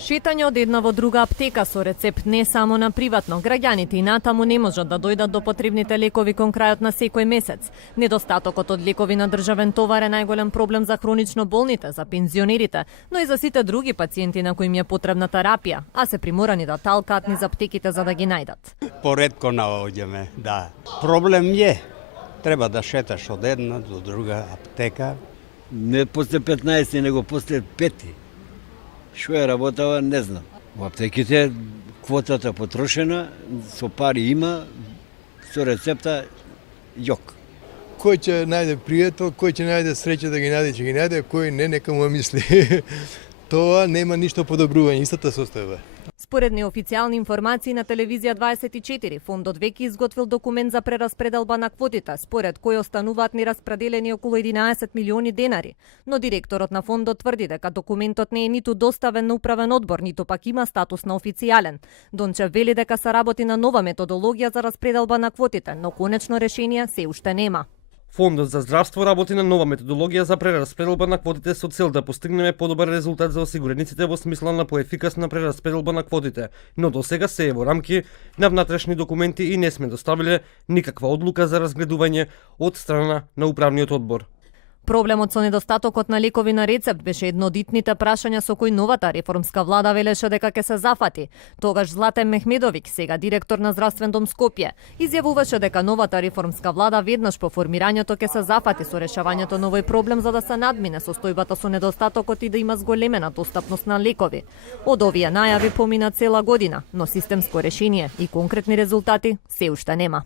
Шетање од една во друга аптека со рецепт не само на приватно, граѓаните и натаму не можат да дојдат до потребните лекови кон крајот на секој месец. Недостатокот од лекови на државен товар е најголем проблем за хронично болните, за пензионерите, но и за сите други пациенти на кои им е потребна терапија, а се приморани да талкаат низ аптеките за да ги најдат. Поредко наоѓаме, да. Проблем е. Треба да шеташ од една до друга аптека. Не после 15, него после 5. Што е работава, не знам. Во аптеките квотата потрошена, со пари има, со рецепта јок. Кој ќе најде пријател, кој ќе најде среќа да ги најде, ќе ги најде, кој не, нека му мисли. Тоа нема ништо подобрување, истата состојба. Според неофицијални информации на телевизија 24, фондот веќе изготвил документ за прераспределба на квотите, според кој остануваат нераспределени околу 11 милиони денари. Но директорот на фондот тврди дека документот не е ниту доставен на управен одбор, ниту пак има статус на официјален. Дончев вели дека се работи на нова методологија за распределба на квотите, но конечно решение се уште нема. Фондот за здравство работи на нова методологија за прераспределба на квотите со цел да постигнеме подобар резултат за осигурениците во смисла на поефикасна прераспределба на квотите, но до сега се е во рамки на внатрешни документи и не сме доставиле никаква одлука за разгледување од страна на управниот одбор. Проблемот со недостатокот на лекови на рецепт беше едно од итните прашања со кои новата реформска влада велеше дека ќе се зафати. Тогаш Златен Мехмедовик, сега директор на Здравствен дом Скопје, изјавуваше дека новата реформска влада веднаш по формирањето ќе се зафати со решавањето на овој проблем за да се надмине состојбата со недостатокот и да има зголемена достапност на лекови. Од овие најави помина цела година, но системско решение и конкретни резултати се уште нема.